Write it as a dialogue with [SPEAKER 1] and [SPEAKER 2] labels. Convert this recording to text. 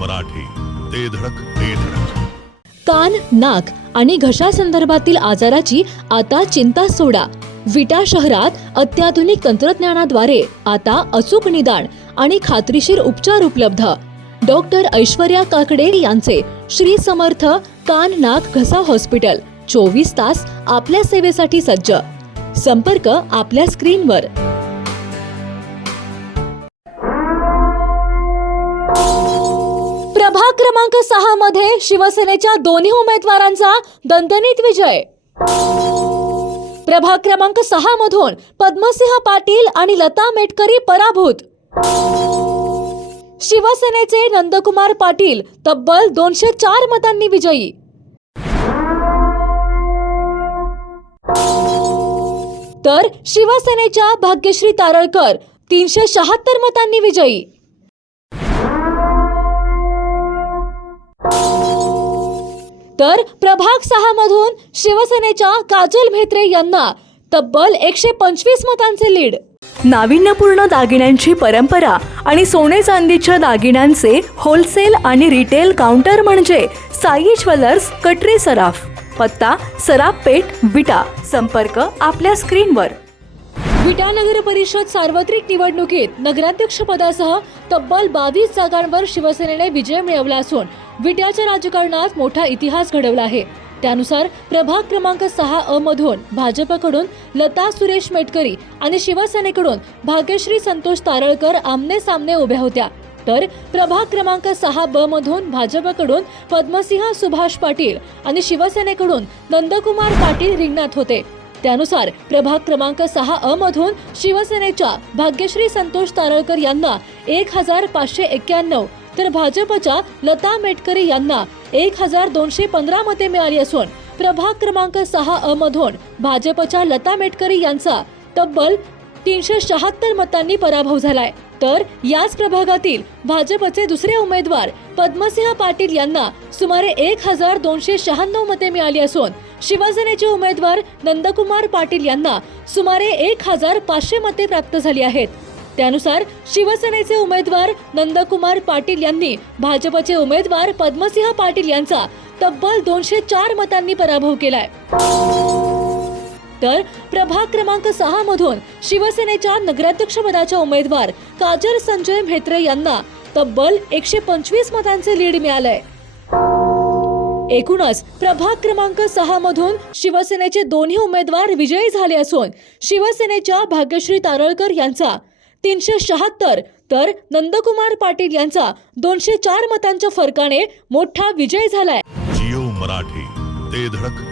[SPEAKER 1] मराठी. ते धडक ते धडक.
[SPEAKER 2] कान नाक आणि घशा संदर्भातील आजाराची आता चिंता सोडा. विटा शहरात अत्याधुनिक तंत्रज्ञानाद्वारे आता अचूक निदान आणि खात्रीशीर उपचार उपलब्ध. डॉक्टर ऐश्वर्या काकडे यांचे श्री समर्थ कान नाक घसा हॉस्पिटल चोवीस तास आपल्या सेवेसाठी सज्ज. संपर्क आपल्या स्क्रीनवर. प्रभाग क्रमांक सहा मध्ये शिवसेनेच्या दोन्ही उमेदवारांचा दणदणीत विजय. प्रभाग क्रमांक सहा मधून पद्मसिंह पाटील आणि लता मेटकरी पराभूत. शिवसेनेचे नंदकुमार पाटील तब्बल दोनशे चार मतांनी विजयी. तर शिवसेनेच्या भाग्यश्री तारळकर तीनशे शहात्तर मतांनी विजयी. तर प्रभाग सहा मधून शिवसेनेच्या काजल म्हेत्रे यांना तब्बल एकशे पंचवीस मतांचे लीड.
[SPEAKER 3] नाविन्यपूर्ण दागिन्यांची परंपरा आणि सोने चांदीच्या दागिन्यांचे होलसेल आणि रिटेल काउंटर म्हणजे साई ज्वेलर्स कटरी सराफ. पत्ता सराफ पेठ विटा. संपर्क आपल्या स्क्रीनवर.
[SPEAKER 2] विटा नगर परिषद सार्वत्रिक निवडणुकीत नगराध्यक्ष पदासह तब्बल बावीस जागांवर शिवसेनेने विजय मिळवला असून विट्याच्या राजकारणात मोठा इतिहास घडवला आहे. त्यानुसार प्रभाग क्रमांक सहा अ मधून भाजपकडून लता सुरेश मेटकरी आणि शिवसेनेकडून भाग्यश्री संतोष तारळकर आमने सामने उभ्या होत्या. तर प्रभाग क्रमांक सहा ब मधून भाजपकडून पद्मसिंह सुभाष पाटील आणि शिवसेनेकडून नंदकुमार पाटील रिंगणात होते. त्यानुसार प्रभाग क्रमांक सहा अ मधून शिवसेनेच्या भाग्यश्री संतोष तारळकर यांना एक हजार पाचशे एक्क्याण्णव तर भाजपच्या लता मेटकरी यांना एक हजार दोनशे पंधरा मते मिळाली असून प्रभाग क्रमांक सहा अ मधून भाजपच्या लता मेटकरी यांचा तब्बल तीनशे शहात्तर मतांनी पराभव झालाय. तर याच प्रभागातील भाजपचे दुसरे उमेदवार पद्मसिंह पाटील यांना सुमारे एक हजार दोनशे शहाण्णव मते मिळाली असून शिवसेनेचे उमेदवार नंदकुमार पाटील यांना सुमारे एक हजार पाचशे मते प्राप्त झाली आहेत. त्यानुसार शिवसेनेचे उमेदवार नंदकुमार पाटील यांनी भाजपचे उमेदवार पद्मसिंह पाटील यांचा तब्बल दोनशे चार मतांनी पराभव केलाय. तर प्रभाग क्रमांक सहा मधून शिवसेनेच्या नगराध्यक्षपदाच्या उमेदवार काजल संजय म्हेत्रे यांना तब्बल एकशे पंचवीस मतांचे लीड मिळालंय. एकूणच प्रभाग क्रमांक सहा मधून शिवसेनेचे दोन्ही उमेदवार विजयी झाले असून शिवसेनेच्या भाग्यश्री तारळकर यांचा तीनशे शहात्तर. तर नंदकुमार पाटील यांचा दोनशे चार मतांच्या फरकाने मोठा विजय झालाय.
[SPEAKER 1] जिओ मराठी ते धडक.